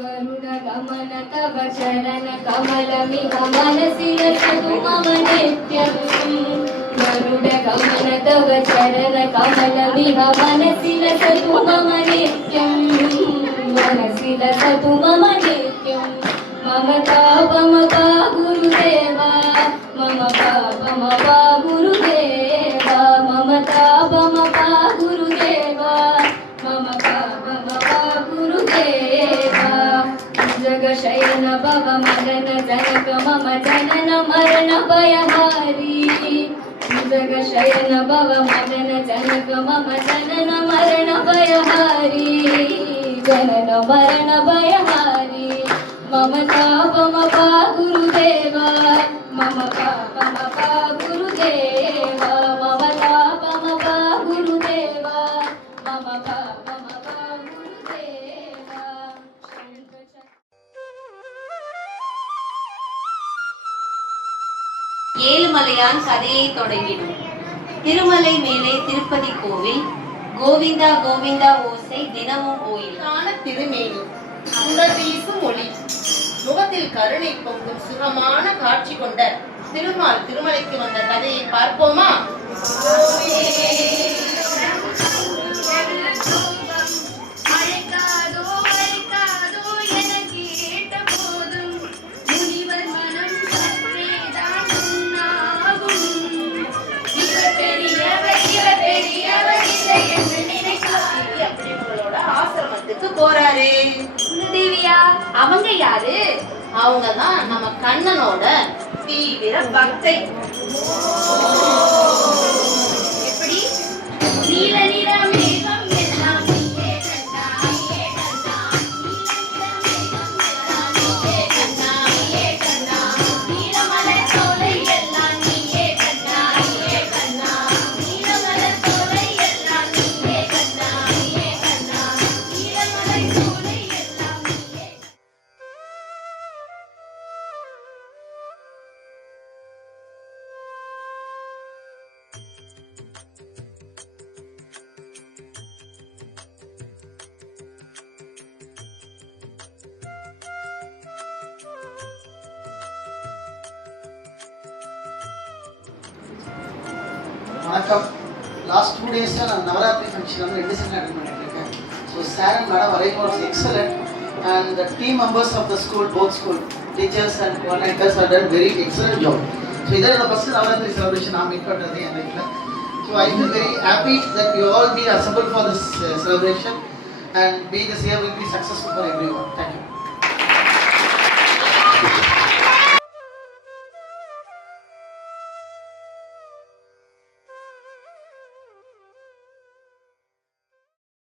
गरुडगमन तव चरण कमलमिह मनसि लसतु मम नित्यम् गरुडगमन तव चरण कमलमिह मनसि लसतु मम नित्यम् मनसि लसतु मम नित्यम् मम पापमपा गुरुदेवा मम पापमपा गुरुदेवा मम तापमपा गुरुदेवा मम पापमपा गुरुदेवा जगशयन भव मदन जनक मम जनन मरण भयहारी जगशयन भव मदन जनक मम जनन मरण भयहारी जनन मरण भयहारी मम तापमपा गुरुदेवा मम पापमपा गुरुदेवा मम तापमपा गुरुदेवा मम पापमपा गुरुदेवा ஏழுமலையான் கதையை தொடங்கினோம். திருமலை மேலே திருப்பதி கோவில், கோவிந்தா கோவிந்தா ஓசை தினமும் ஓயில். திருமேனி, சுடர் வீசும் ஒளி, முகத்தில் கருணை பொங்கும் சுகமான காட்சி கொண்ட திருமால் திருமலைக்கு வந்த கதையை பார்ப்போமா? ஆசிரமத்துக்கு போறாரு. தேவியா, அவங்க யாரு? அவங்கதான் நம்ம கண்ணனோட தீவிர பக்தை. எப்படி? நீல நீல மேகம் எல்லாம் நீயே கண்ணா, நீயே கண்ணா. நீயே கண்ணா, நீயே கண்ணா. நீலமலை சோலை எல்லாம் நீயே கண்ணா, நீயே கண்ணா. நீலமலை சோலை எல்லாம் நீயே கண்ணா, நீயே கண்ணா. நீலமலை சோலை எல்லாம் நீயே. வணக்கம். லாஸ்ட் 2 டேஸாக நான் நவராத்திரி ஃபங்க்ஷன் வந்து 2 செகண்ட் அட்டெண்ட் பண்ணிட்டு இருக்கேன். So sir and madam arrange was excellent and the team members of the school, both school teachers and coordinators are done very excellent job. So இதான் என்னோட ஃபர்ஸ்ட் நவராத்திரி செலிப்ரேஷன் நான் meet பண்ணுறது என் லைஃப்பில். So I feel very happy that you all be assemble for this celebration and be this year will be successful for every one.